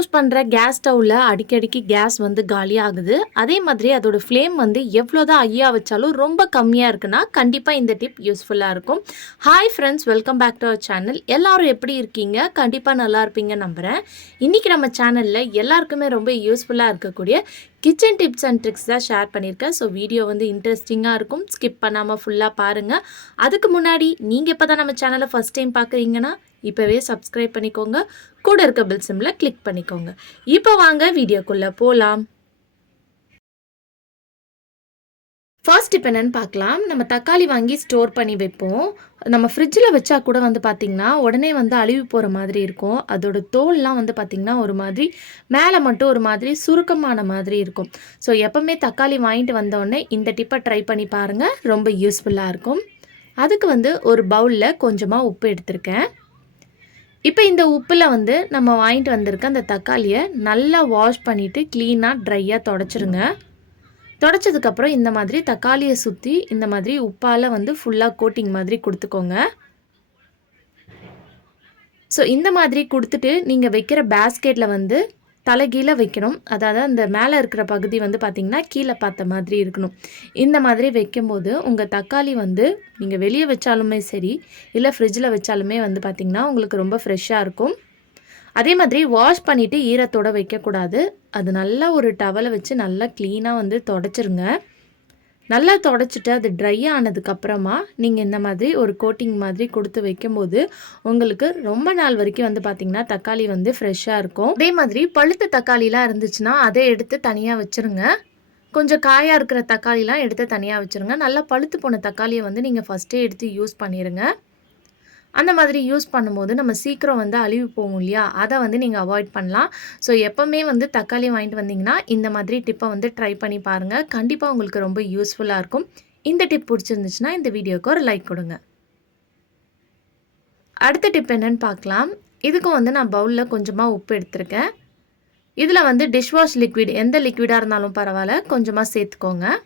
Use பண்ணுற case ஸ்டவ்வில் அடிக்கடிக்கு கேஸ் வந்து காலியாகுது. அதே மாதிரி அதோட ஃப்ளேம் வந்து எவ்வளோ தான் ஹையா வச்சாலும் ரொம்ப கம்மியாக இருக்குன்னா கண்டிப்பாக இந்த டிப் யூஸ்ஃபுல்லாக இருக்கும். Hi friends, welcome back to our channel. எல்லாரும் எப்படி இருக்கீங்க? கண்டிப்பாக நல்லா இருப்பீங்க நம்புகிறேன். இன்றைக்கி நம்ம சேனலில் எல்லாருக்குமே ரொம்ப யூஸ்ஃபுல்லாக இருக்கக்கூடிய கிச்சன் டிப்ஸ் அண்ட் ட்ரிக்ஸ் தான் ஷேர் பண்ணியிருக்கேன். ஸோ வீடியோ வந்து இன்ட்ரெஸ்டிங்காக இருக்கும், ஸ்கிப் பண்ணாமல் ஃபுல்லாக பாருங்கள். அதுக்கு முன்னாடி நீங்கள் இப்போ தான் நம்ம சேனலை ஃபஸ்ட் டைம் பார்க்குறீங்கன்னா இப்போவே சப்ஸ்கிரைப் பண்ணிக்கோங்க, கூட இருக்க பெல் சிம்மில் கிளிக் பண்ணிக்கோங்க. இப்போ வாங்க வீடியோக்குள்ளே போகலாம். ஃபர்ஸ்ட் இப்போ என்னென்னு பார்க்கலாம். நம்ம தக்காளி வாங்கி ஸ்டோர் பண்ணி வைப்போம். நம்ம ஃப்ரிட்ஜில் வச்சா கூட வந்து பார்த்திங்கன்னா உடனே வந்து அழுவி போகிற மாதிரி இருக்கும். அதோட தோல்லாம் வந்து பார்த்திங்கன்னா ஒரு மாதிரி மேலே மட்டும் ஒரு மாதிரி சுருக்கமான மாதிரி இருக்கும். ஸோ எப்போவுமே தக்காளி வாங்கிட்டு வந்தோடனே இந்த டிப்பை ட்ரை பண்ணி பாருங்கள், ரொம்ப யூஸ்ஃபுல்லாக இருக்கும். அதுக்கு வந்து ஒரு பவுலில் கொஞ்சமாக உப்பு எடுத்திருக்கேன். இப்போ இந்த உப்பில் வந்து நம்ம வாங்கிட்டு வந்திருக்க அந்த தக்காளியை நல்லா வாஷ் பண்ணிவிட்டு க்ளீனாக ட்ரையாக தொடச்சிருங்க. தொடச்சதுக்கப்புறம் இந்த மாதிரி தக்காளியை சுற்றி இந்த மாதிரி உப்பால் வந்து ஃபுல்லாக கோட்டிங் மாதிரி கொடுத்துக்கோங்க. ஸோ இந்த மாதிரி கொடுத்துட்டு நீங்கள் வைக்கிற பேஸ்கெட்டில் வந்து தலைகீழே வைக்கணும். அதாவது அந்த மேலே இருக்கிற பகுதி வந்து பார்த்திங்கன்னா கீழே பார்த்த மாதிரி இருக்கணும். இந்த மாதிரி வைக்கும்போது உங்கள் தக்காளி வந்து நீங்கள் வெளியே வச்சாலுமே சரி, இல்லை ஃப்ரிட்ஜில் வச்சாலுமே வந்து பார்த்திங்கன்னா உங்களுக்கு ரொம்ப ஃப்ரெஷ்ஷாக இருக்கும். அதே மாதிரி வாஷ் பண்ணிவிட்டு ஈரத்தோடு வைக்கக்கூடாது. அது நல்லா ஒரு டவலை வச்சு நல்லா க்ளீனாக வந்து தொடச்சிருங்க. நல்லா தொடச்சிட்டு அது ட்ரை ஆனதுக்கப்புறமா நீங்கள் இந்த மாதிரி ஒரு கோட்டிங் மாதிரி கொடுத்து வைக்கும்போது உங்களுக்கு ரொம்ப நாள் வரைக்கும் வந்து பார்த்திங்கன்னா தக்காளி வந்து ஃப்ரெஷ்ஷாக இருக்கும். அதே மாதிரி பழுத்த தக்காளிலாம் இருந்துச்சுன்னா அதை எடுத்து தனியாக வச்சுருங்க. கொஞ்சம் காயாக இருக்கிற தக்காளிலாம் எடுத்து தனியாக வச்சுருங்க. நல்லா பழுத்து போன தக்காளியை வந்து நீங்கள் ஃபஸ்ட்டே எடுத்து யூஸ் பண்ணிடுங்க. அந்த மாதிரி யூஸ் பண்ணும்போது நம்ம சீக்கிரம் வந்து அழிவு போகும் இல்லையா, அதை வந்து நீங்கள் அவாய்ட் பண்ணலாம். ஸோ எப்போவுமே வந்து தக்காளி வாங்கிட்டு வந்தீங்கன்னா இந்த மாதிரி டிப்பை வந்து ட்ரை பண்ணி பாருங்கள். கண்டிப்பாக உங்களுக்கு ரொம்ப யூஸ்ஃபுல்லாக இருக்கும். இந்த டிப் பிடிச்சிருந்துச்சுன்னா இந்த வீடியோக்கு ஒரு லைக் கொடுங்க. அடுத்த டிப் என்னென்னு பார்க்கலாம். இதுக்கும் வந்து நான் பவுலில் கொஞ்சமாக உப்பு எடுத்திருக்கேன். இதில் வந்து டிஷ்வாஷ் லிக்விட், எந்த லிக்விடாக இருந்தாலும் பரவாயில்ல, கொஞ்சமாக சேர்த்துக்கோங்க.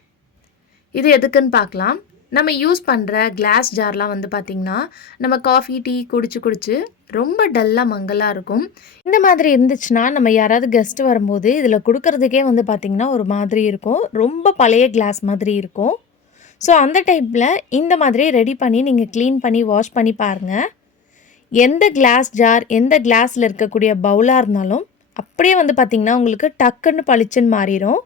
இது எதுக்குன்னு பார்க்கலாம். நம்ம யூஸ் பண்ணுற கிளாஸ் ஜார்லாம் வந்து பார்த்திங்கன்னா நம்ம காஃபி டீ குடிச்சு ரொம்ப டல்லாக மங்கலாக இருக்கும். இந்த மாதிரி இருந்துச்சுன்னா நம்ம யாராவது கெஸ்ட்டு வரும்போது இதில் கொடுக்கறதுக்கே வந்து பார்த்திங்கன்னா ஒரு மாதிரி இருக்கும், ரொம்ப பழைய கிளாஸ் மாதிரி இருக்கும். ஸோ அந்த டைப்பில் இந்த மாதிரி ரெடி பண்ணி நீங்கள் க்ளீன் பண்ணி வாஷ் பண்ணி பாருங்கள். எந்த கிளாஸ் ஜார், எந்த கிளாஸில் இருக்கக்கூடிய பவுலாக இருந்தாலும் அப்படியே வந்து பார்த்திங்கன்னா உங்களுக்கு டக்குன்னு பளிச்சுன்னு மாறிடும்.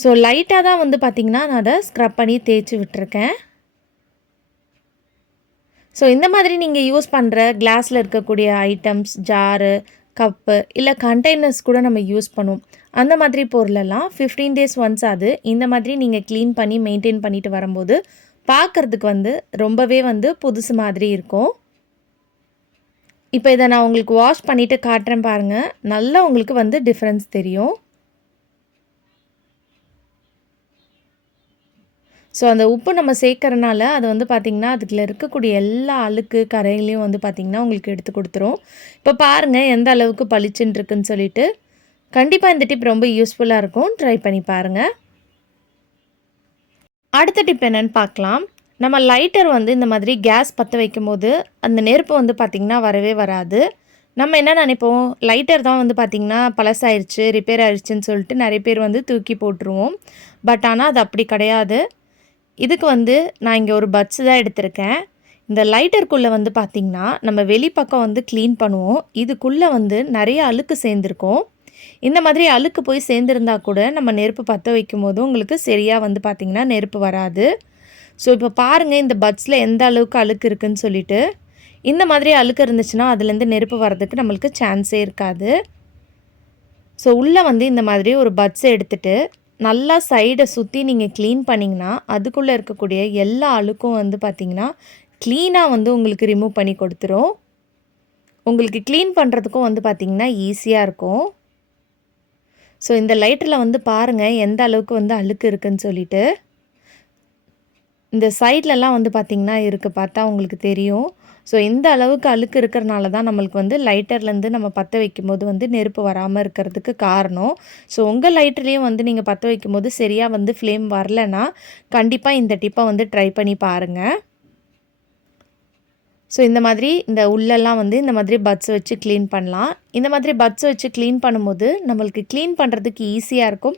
ஸோ லைட்டாக தான் வந்து பார்த்திங்கன்னா நான் அதை ஸ்க்ரப் பண்ணி தேய்ச்சி விட்டுருக்கேன். ஸோ இந்த மாதிரி நீங்கள் யூஸ் பண்ணுற கிளாஸில் இருக்கக்கூடிய ஐட்டம்ஸ், ஜாரு, கப்பு இல்லை கண்டெய்னர்ஸ் கூட நம்ம யூஸ் பண்ணுவோம். அந்த மாதிரி பொருளெல்லாம் 15 டேஸ் ஒன்ஸ் அது இந்த மாதிரி நீங்கள் க்ளீன் பண்ணி மெயின்டைன் பண்ணிட்டு வரும்போது பார்க்குறதுக்கு வந்து ரொம்பவே வந்து புதுசு மாதிரி இருக்கும். இப்போ இதை நான் உங்களுக்கு வாஷ் பண்ணிவிட்டு காட்டுறேன் பாருங்கள். நல்லா உங்களுக்கு வந்து டிஃப்ரென்ஸ் தெரியும். ஸோ அந்த உப்பு நம்ம சேர்க்கறனால அது வந்து பார்த்திங்கன்னா அதுக்குள்ள இருக்கக்கூடிய எல்லா அழுக்கு கரைகளையும் வந்து பார்த்திங்கன்னா உங்களுக்கு எடுத்து கொடுத்துரும். இப்போ பாருங்கள் எந்த அளவுக்கு பளிச்சுன்னு இருக்குன்னு சொல்லிட்டு. கண்டிப்பாக இந்த டிப் ரொம்ப யூஸ்ஃபுல்லாக இருக்கும், ட்ரை பண்ணி பாருங்கள். அடுத்த டிப் என்னென்னு பார்க்கலாம். நம்ம லைட்டர் வந்து இந்த மாதிரி கேஸ் பற்ற வைக்கும்போது அந்த நெருப்பு வந்து பார்த்திங்கன்னா வரவே வராது. நம்ம என்ன நினைப்போம், லைட்டர் தான் வந்து பார்த்திங்கன்னா பழசாயிருச்சு, ரிப்பேர் ஆயிடுச்சுன்னு சொல்லிட்டு நிறைய பேர் வந்து தூக்கி போட்டுருவோம். பட் ஆனால் அது அப்படி கிடையாது. இதுக்கு வந்து நான் இங்கே ஒரு பட்ஸ் தான் எடுத்திருக்கேன். இந்த லைட்டருக்குள்ளே வந்து பார்த்திங்கன்னா நம்ம வெளிப்பக்கம் வந்து க்ளீன் பண்ணுவோம். இதுக்குள்ளே வந்து நிறைய அழுக்கு சேர்ந்துருக்கும். இந்த மாதிரி அழுக்கு போய் சேர்ந்துருந்தா கூட நம்ம நெருப்பு பற்ற வைக்கும் போது உங்களுக்கு சரியாக வந்து பார்த்திங்கன்னா நெருப்பு வராது. ஸோ இப்போ பாருங்கள் இந்த பட்ஸில் எந்த அளவுக்கு அழுக்கு இருக்குதுன்னு சொல்லிட்டு. இந்த மாதிரி அழுக்கு இருந்துச்சுன்னா அதுலேருந்து நெருப்பு வர்றதுக்கு நம்மளுக்கு சான்ஸே இருக்காது. ஸோ உள்ளே வந்து இந்த மாதிரி ஒரு பட்ஸை எடுத்துகிட்டு நல்லா சைடை சுற்றி நீங்கள் க்ளீன் பண்ணிங்கன்னா அதுக்குள்ளே இருக்கக்கூடிய எல்லா அழுக்கும் வந்து பார்த்திங்கன்னா க்ளீனாக வந்து உங்களுக்கு ரிமூவ் பண்ணி கொடுத்துரும். உங்களுக்கு க்ளீன் பண்ணுறதுக்கும் வந்து பார்த்திங்கன்னா ஈஸியாக இருக்கும். ஸோ இந்த லைட்டரில் வந்து பாருங்கள் எந்த அளவுக்கு வந்து அழுக்கு இருக்குதுன்னு சொல்லிட்டு. இந்த சைட்லலாம் வந்து பார்த்திங்கன்னா இருக்குது, பார்த்தா உங்களுக்கு தெரியும். ஸோ இந்த அளவுக்கு அழுக்கு இருக்கிறனால தான் நம்மளுக்கு வந்து லைட்டர்லேருந்து நம்ம பற்ற வைக்கும்போது வந்து நெருப்பு வராமல் இருக்கிறதுக்கு காரணம். ஸோ உங்கள் லைட்டர்லேயும் வந்து நீங்கள் பற்ற வைக்கும்போது சரியாக வந்து ஃப்ளேம் வரலைன்னா கண்டிப்பாக இந்த டிப்பை வந்து ட்ரை பண்ணி பாருங்கள். ஸோ இந்த மாதிரி இந்த உள்ளெல்லாம் வந்து இந்த மாதிரி பட்ஸ் வச்சு க்ளீன் பண்ணலாம். இந்த மாதிரி பட்ஸ் வச்சு க்ளீன் பண்ணும்போது நம்மளுக்கு க்ளீன் பண்ணுறதுக்கு ஈஸியாக இருக்கும்.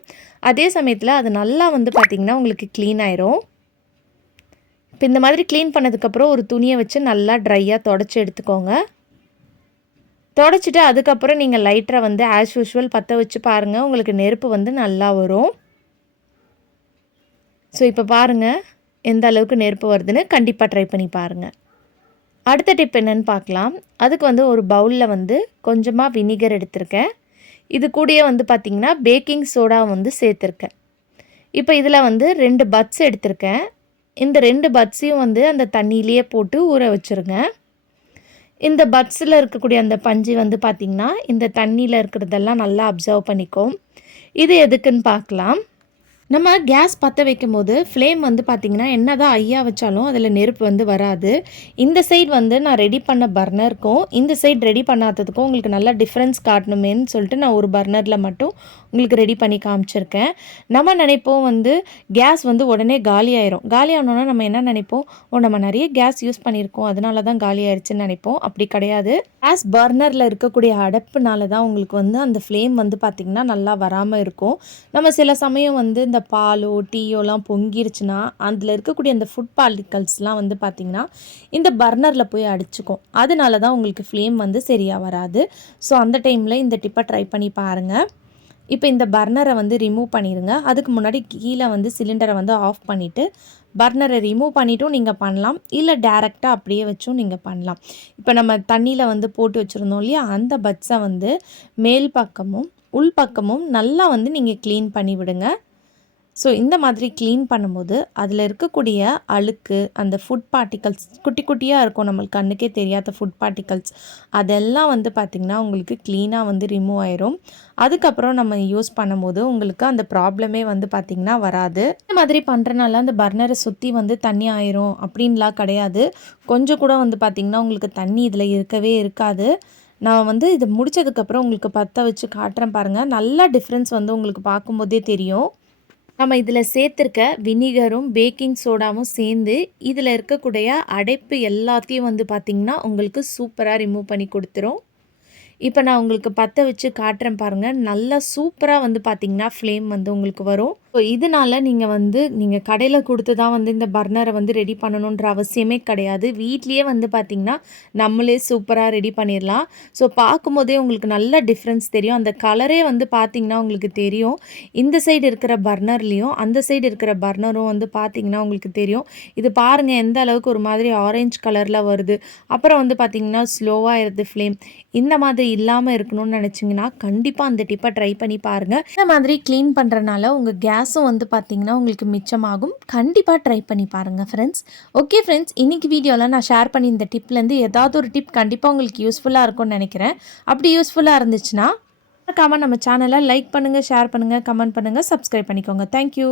அதே சமயத்தில் அது நல்லா வந்து பார்த்திங்கன்னா உங்களுக்கு க்ளீன் ஆயிரும். இப்போ இந்த மாதிரி க்ளீன் பண்ணதுக்கப்புறம் ஒரு துணியை வச்சு நல்லா ட்ரையாக தொடச்சி எடுத்துக்கோங்க. தொடச்சிட்டு அதுக்கப்புறம் நீங்கள் லைட்டரை வந்து ஆஸ் யூஷுவல் பற்ற வச்சு பாருங்கள், உங்களுக்கு நெருப்பு வந்து நல்லா வரும். ஸோ இப்போ பாருங்கள் எந்த அளவுக்கு நெருப்பு வருதுன்னு கண்டிப்பாக ட்ரை பண்ணி பாருங்கள். அடுத்த டிப் என்னென்னு பார்க்கலாம். அதுக்கு வந்து ஒரு பவுலில் வந்து கொஞ்சமாக வினிகர் எடுத்திருக்கேன். இது கூடயே வந்து பார்த்திங்கன்னா பேக்கிங் சோடா வந்து சேர்த்துருக்கேன். இப்போ இதில் வந்து 2 பட்ஸ் எடுத்திருக்கேன். இந்த 2 பட்ஸையும் வந்து அந்த தண்ணியிலேயே போட்டு ஊற வச்சுருங்க. இந்த பட்ஸில் இருக்கக்கூடிய அந்த பஞ்சு வந்து பார்த்திங்கன்னா இந்த தண்ணியில் இருக்கிறதெல்லாம் நல்லா அப்சர்வ் பண்ணிக்கும். இது எதுக்குன்னு பார்க்கலாம். நம்ம கேஸ் பற்ற வைக்கும்போது ஃப்ளேம் வந்து பார்த்திங்கன்னா என்ன தான் ஐயா வச்சாலும் அதில் நெருப்பு வந்து வராது. இந்த சைடு வந்து நான் ரெடி பண்ண பர்னருக்கும் இந்த சைடு ரெடி பண்ணாததுக்கும் உங்களுக்கு நல்லா டிஃப்ரென்ஸ் காட்டணுமேன்னு சொல்லிட்டு நான் ஒரு பர்னரில் மட்டும் உங்களுக்கு ரெடி பண்ணி காமிச்சிருக்கேன். நம்ம நினைப்போம் வந்து கேஸ் வந்து உடனே காலி ஆயிரும். காலி ஆனோன்னா நம்ம என்ன நினைப்போம், நம்ம நிறைய கேஸ் யூஸ் பண்ணியிருக்கோம் அதனால தான் காலி ஆயிடுச்சுன்னு நினைப்போம். அப்படி கிடையாது. கேஸ் பர்னரில் இருக்கக்கூடிய அடப்புனால தான் உங்களுக்கு வந்து அந்த ஃப்ளேம் வந்து பார்த்திங்கன்னா நல்லா வராமல் இருக்கும். நம்ம சில சமயம் வந்து இந்த பாலோ டீயோலாம் பொங்கிருச்சுன்னா அதில் இருக்கக்கூடிய அந்த ஃபுட் பார்ட்டிகல்ஸ்லாம் வந்து பார்த்திங்கன்னா இந்த பர்னரில் போய் அடிச்சுக்கும். அதனால தான் உங்களுக்கு ஃப்ளேம் வந்து சரியாக வராது. ஸோ அந்த டைமில் இந்த டிப்பை ட்ரை பண்ணி பாருங்கள். இப்போ இந்த பர்னரை வந்து ரிமூவ் பண்ணிடுங்க. அதுக்கு முன்னாடி கீழே வந்து சிலிண்டரை வந்து ஆஃப் பண்ணிவிட்டு பர்னரை ரிமூவ் பண்ணிவிட்டும் நீங்கள் பண்ணலாம், இல்லை டேரெக்டாக அப்படியே வச்சும் நீங்கள் பண்ணலாம். இப்போ நம்ம தண்ணியில் வந்து போட்டு வச்சுருந்தோம் இல்லையா, அந்த பட்ஸை வந்து மேல் பக்கமும் உள் பக்கமும் நல்லா வந்து நீங்கள் க்ளீன் பண்ணி விடுங்க. ஸோ இந்த மாதிரி க்ளீன் பண்ணும்போது அதில் இருக்கக்கூடிய அழுக்கு, அந்த ஃபுட் பார்ட்டிகல்ஸ் குட்டி குட்டியாக இருக்கும், நம்மளுக்கு கண்ணுக்கே தெரியாத ஃபுட் பார்ட்டிகல்ஸ் அதெல்லாம் வந்து பார்த்திங்கன்னா உங்களுக்கு க்ளீனாக வந்து ரிமூவ் ஆயிரும். அதுக்கப்புறம் நம்ம யூஸ் பண்ணும்போது உங்களுக்கு அந்த ப்ராப்ளமே வந்து பார்த்திங்கன்னா வராது. இந்த மாதிரி பண்ணுறனால அந்த பர்னரை சுற்றி வந்து தண்ணி ஆயிரும் அப்படின்லாம் கிடையாது. கொஞ்சம் கூட வந்து பார்த்திங்கன்னா உங்களுக்கு தண்ணி இதில் இருக்கவே இருக்காது. நான் வந்து இது முடித்ததுக்கப்புறம் உங்களுக்கு பற்ற வச்சு காட்டுறேன் பாருங்கள். நல்லா டிஃப்ரென்ஸ் வந்து உங்களுக்கு பார்க்கும்போதே தெரியும். நம்ம இதில் சேர்த்துருக்க வினிகரும் பேக்கிங் சோடாவும் சேர்ந்து இதில் இருக்கக்கூடிய அடைப்பு எல்லாத்தையும் வந்து பார்த்திங்கன்னா உங்களுக்கு சூப்பராக ரிமூவ் பண்ணி கொடுத்துரும். இப்போ நான் உங்களுக்கு பற்ற வச்சு காட்டுறேன் பாருங்கள். நல்லா சூப்பராக வந்து பார்த்திங்கன்னா ஃப்ளேம் வந்து உங்களுக்கு வரும். ஸோ இதனால் நீங்கள் கடையில் கொடுத்து தான் வந்து இந்த பர்னரை வந்து ரெடி பண்ணணுன்ற அவசியமே கிடையாது. வீட்லேயே வந்து பார்த்திங்கன்னா நம்மளே சூப்பராக ரெடி பண்ணிடலாம். ஸோ பார்க்கும்போதே உங்களுக்கு நல்ல டிஃப்ரென்ஸ் தெரியும். அந்த கலரே வந்து பார்த்திங்கன்னா உங்களுக்கு தெரியும். இந்த சைடு இருக்கிற பர்னர்லேயும் அந்த சைடு இருக்கிற பர்னரும் வந்து பார்த்திங்கன்னா உங்களுக்கு தெரியும். இது பாருங்கள் எந்த அளவுக்கு ஒரு மாதிரி ஆரஞ்சு கலரில் வருது. அப்புறம் வந்து பார்த்திங்கன்னா ஸ்லோவாக இருது ஃப்ளேம். இந்த மாதிரி இல்லாமல் இருக்கணும்னு நினச்சிங்கன்னா கண்டிப்பாக அந்த டிப்பை ட்ரை பண்ணி பாருங்கள். இந்த மாதிரி க்ளீன் பண்ணுறனால உங்கள் கேஸும் வந்து பார்த்திங்கன்னா உங்களுக்கு மிச்சமாகும். கண்டிப்பாக ட்ரை பண்ணி பாருங்கள் ஃப்ரெண்ட்ஸ். ஓகே ஃப்ரெண்ட்ஸ், இன்றைக்கி வீடியோவில் நான் ஷேர் பண்ணி இந்த டிப்லேருந்து ஏதாவது ஒரு டிப் கண்டிப்பாக உங்களுக்கு யூஸ்ஃபுல்லாக இருக்கும்னு நினைக்கிறேன். அப்படி யூஸ்ஃபுல்லாக இருந்துச்சுன்னா மறக்காமல் நம்ம சேனலை லைக் பண்ணுங்கள், ஷேர் பண்ணுங்கள், கமெண்ட் பண்ணுங்கள், சப்ஸ்கிரைப் பண்ணிக்கோங்க. தேங்க்யூ.